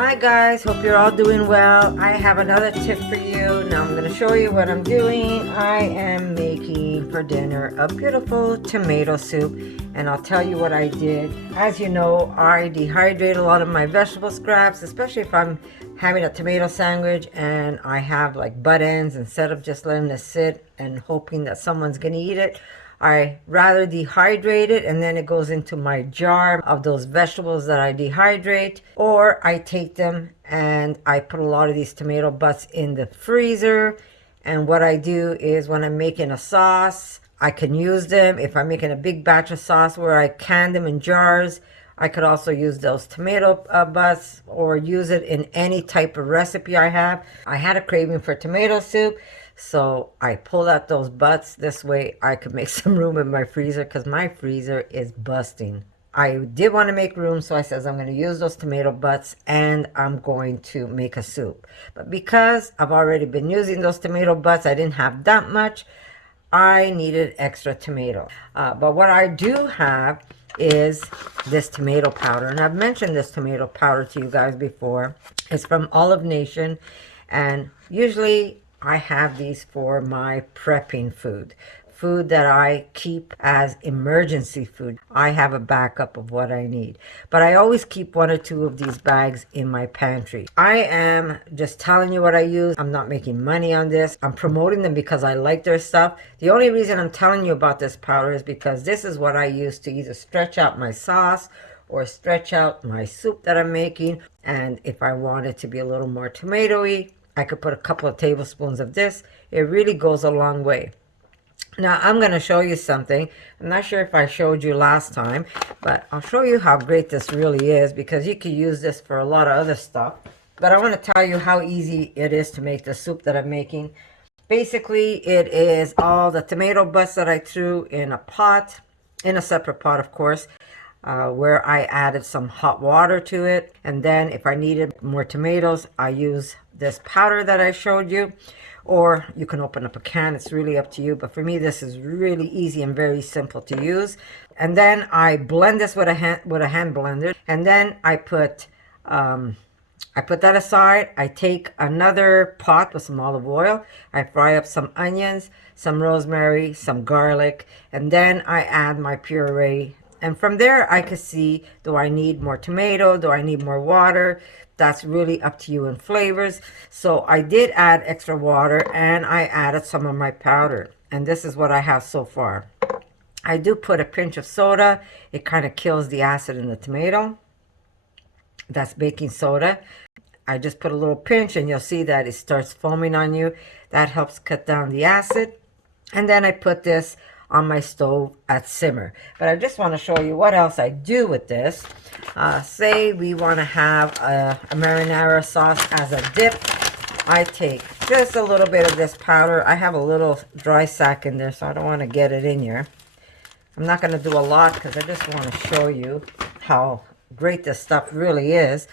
Hi guys, hope you're all doing well. I have another tip for you. Now I'm going to show you what I'm doing. I am making for dinner a beautiful tomato soup, and I'll tell you what I did. As you know, I dehydrate a lot of my vegetable scraps, especially if I'm having a tomato sandwich and I have like butt ends. Instead of just letting it sit and hoping that someone's going to eat it, I rather dehydrate it, and then it goes into my jar of those vegetables that I dehydrate, or I take them and I put a lot of these tomato butts in the freezer. And what I do is when I'm making a sauce, I can use them. If I'm making a big batch of sauce where I can them in jars, I could also use those tomato butts or use it in any type of recipe I have. I had a craving for tomato soup, so I pulled out those butts. This way I could make some room in my freezer because my freezer is busting. I did want to make room, so I says I'm going to use those tomato butts and I'm going to make a soup. But because I've already been using those tomato butts, I didn't have that much. I needed extra tomato. But what I do have is this tomato powder. And I've mentioned this tomato powder to you guys before. It's from Olive Nation. And usually I have these for my prepping food that I keep as emergency food. I have a backup of what I need, but I always keep one or two of these bags in my pantry. I am just telling you what I use. I'm not making money on this. I'm promoting them because I like their stuff. The only reason I'm telling you about this powder is because this is what I use to either stretch out my sauce or stretch out my soup that I'm making. And if I want it to be a little more tomatoey, I could put a couple of tablespoons of this. It really goes a long way. Now I'm going to show you something. I'm not sure if I showed you last time, but I'll show you how great this really is, because you could use this for a lot of other stuff. But I want to tell you how easy it is to make the soup that I'm making. Basically, it is all the tomato butts that I threw in a pot, in a separate pot, of course, where I added some hot water to it. And then if I needed more tomatoes, I use this powder that I showed you. Or you can open up a can. It's really up to you. But for me, this is really easy and very simple to use. And then I blend this with a hand blender. And then I put that aside. I take another pot with some olive oil. I fry up some onions, some rosemary, some garlic, and then I add my puree. And from there, I can see, do I need more tomato? Do I need more water? That's really up to you in flavors. So I did add extra water, and I added some of my powder. And this is what I have so far. I do put a pinch of soda. It kind of kills the acid in the tomato. That's baking soda. I just put a little pinch, and you'll see that it starts foaming on you. That helps cut down the acid. And then I put this on my stove at simmer. But I just want to show you what else I do with this. Say we want to have a marinara sauce as a dip. I take just a little bit of this powder. I have a little dry sack in there, so I don't want to get it in here. I'm not going to do a lot because I just want to show you how great this stuff really is.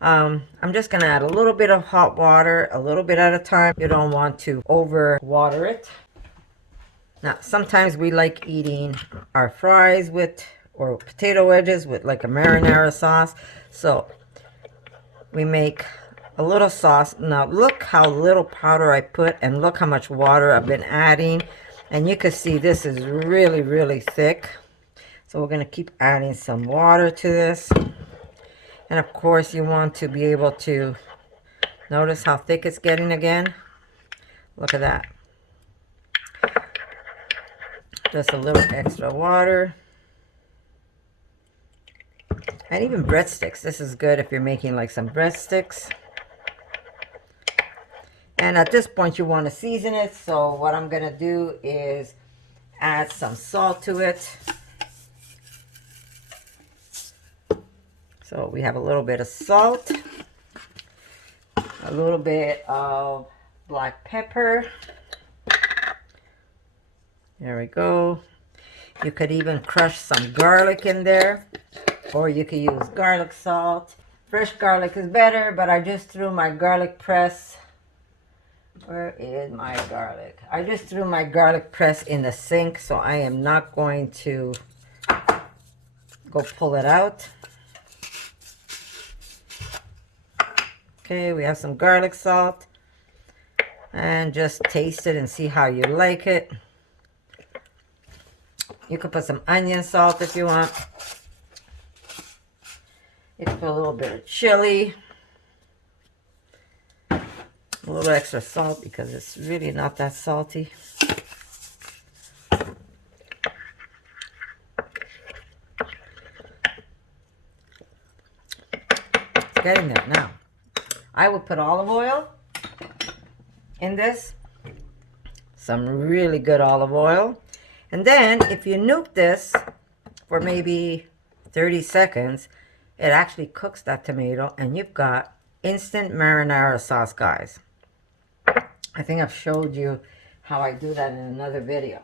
I'm just going to add a little bit of hot water, a little bit at a time. You don't want to over water it. Now, sometimes we like eating our fries with, or potato wedges with like a marinara sauce. So we make a little sauce. Now look how little powder I put, and look how much water I've been adding. And you can see this is really, really thick. So we're going to keep adding some water to this. And of course you want to be able to notice how thick it's getting again. Look at that. Just a little extra water. And even breadsticks. This is good if you're making like some breadsticks. And at this point you want to season it. So what I'm going to do is add some salt to it. So we have a little bit of salt. A little bit of black pepper. There we go. You could even crush some garlic in there, or you could use garlic salt. Fresh garlic is better, but I just threw my garlic press. Where is my garlic? I just threw my garlic press in the sink, so I am not going to go pull it out. Okay, we have some garlic salt. And just taste it and see how you like it. You could put some onion salt if you want. You can put a little bit of chili. A little extra salt because it's really not that salty. It's getting there now. I would put olive oil in this. Some really good olive oil. And then if you nuke this for maybe 30 seconds, it actually cooks that tomato and you've got instant marinara sauce, guys. I think I've showed you how I do that in another video.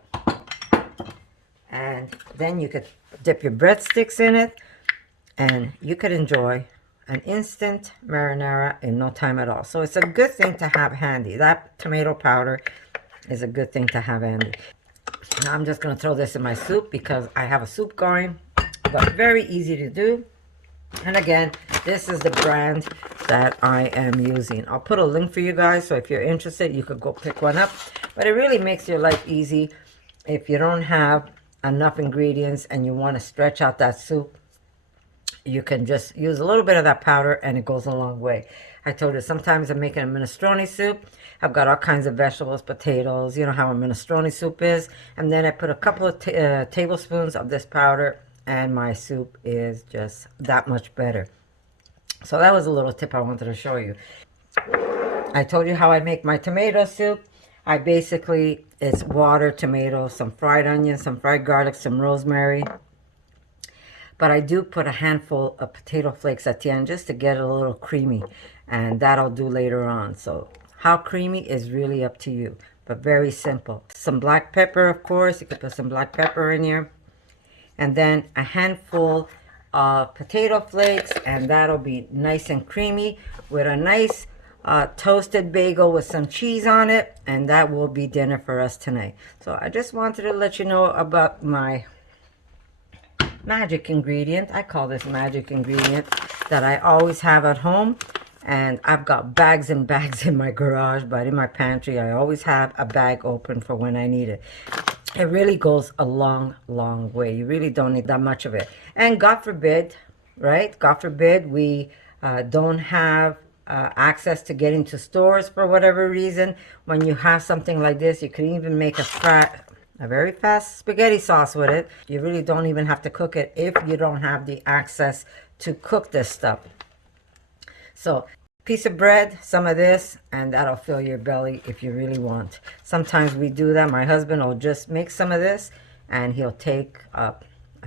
And then you could dip your breadsticks in it and you could enjoy an instant marinara in no time at all. So it's a good thing to have handy. That tomato powder is a good thing to have handy. Now I'm just going to throw this in my soup because I have a soup going. But very easy to do. And again, this is the brand that I am using. I'll put a link for you guys, so if you're interested, you could go pick one up. But it really makes your life easy if you don't have enough ingredients and you want to stretch out that soup. You can just use a little bit of that powder and it goes a long way. I told you sometimes I'm making a minestrone soup. I've got all kinds of vegetables, potatoes, you know how a minestrone soup is. And then I put a couple of tablespoons of this powder and my soup is just that much better. So that was a little tip I wanted to show you. I told you how I make my tomato soup. I basically, it's water, tomatoes, some fried onions, some fried garlic, some rosemary. But I do put a handful of potato flakes at the end just to get it a little creamy. And that I'll do later on. So how creamy is really up to you. But very simple. Some black pepper, of course. You could put some black pepper in here. And then a handful of potato flakes. And that'll be nice and creamy with a nice toasted bagel with some cheese on it. And that will be dinner for us tonight. So I just wanted to let you know about my magic ingredient. I call this magic ingredient that I always have at home. And I've got bags and bags in my garage, but in my pantry, I always have a bag open for when I need it. It really goes a long, long way. You really don't need that much of it. And God forbid, right? God forbid we don't have access to getting to stores for whatever reason. When you have something like this, you can even make a very fast spaghetti sauce with it. You really don't even have to cook it if you don't have the access to cook this stuff. So, piece of bread, some of this, and that'll fill your belly if you really want. Sometimes we do that. My husband will just make some of this, and he'll take a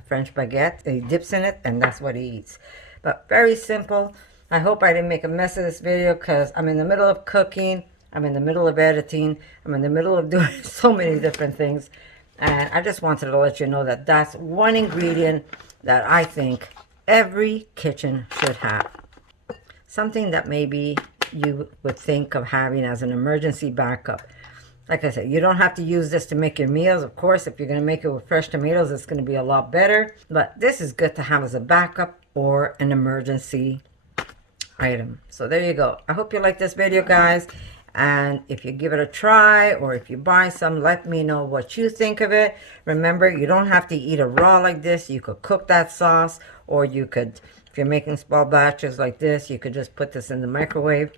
French baguette. He dips in it, and that's what he eats. But very simple. I hope I didn't make a mess of this video because I'm in the middle of cooking. I'm in the middle of editing. I'm in the middle of doing so many different things. And I just wanted to let you know that that's one ingredient that I think every kitchen should have. Something that maybe you would think of having as an emergency backup. Like I said, you don't have to use this to make your meals. Of course, if you're going to make it with fresh tomatoes, it's going to be a lot better. But this is good to have as a backup or an emergency item. So there you go. I hope you like this video, guys. And if you give it a try or if you buy some, let me know what you think of it. Remember, you don't have to eat it raw like this. You could cook that sauce, or you could, if you're making small batches like this, you could just put this in the microwave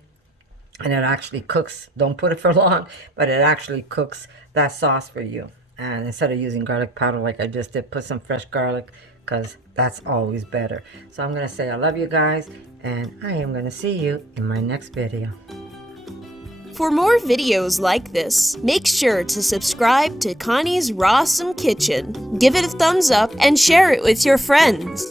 and it actually cooks. Don't put it for long, but it actually cooks that sauce for you. And instead of using garlic powder like I just did, put some fresh garlic because that's always better. So I'm going to say I love you guys, and I am going to see you in my next video. For more videos like this, make sure to subscribe to Connie's RAWsome Kitchen, give it a thumbs up, and share it with your friends.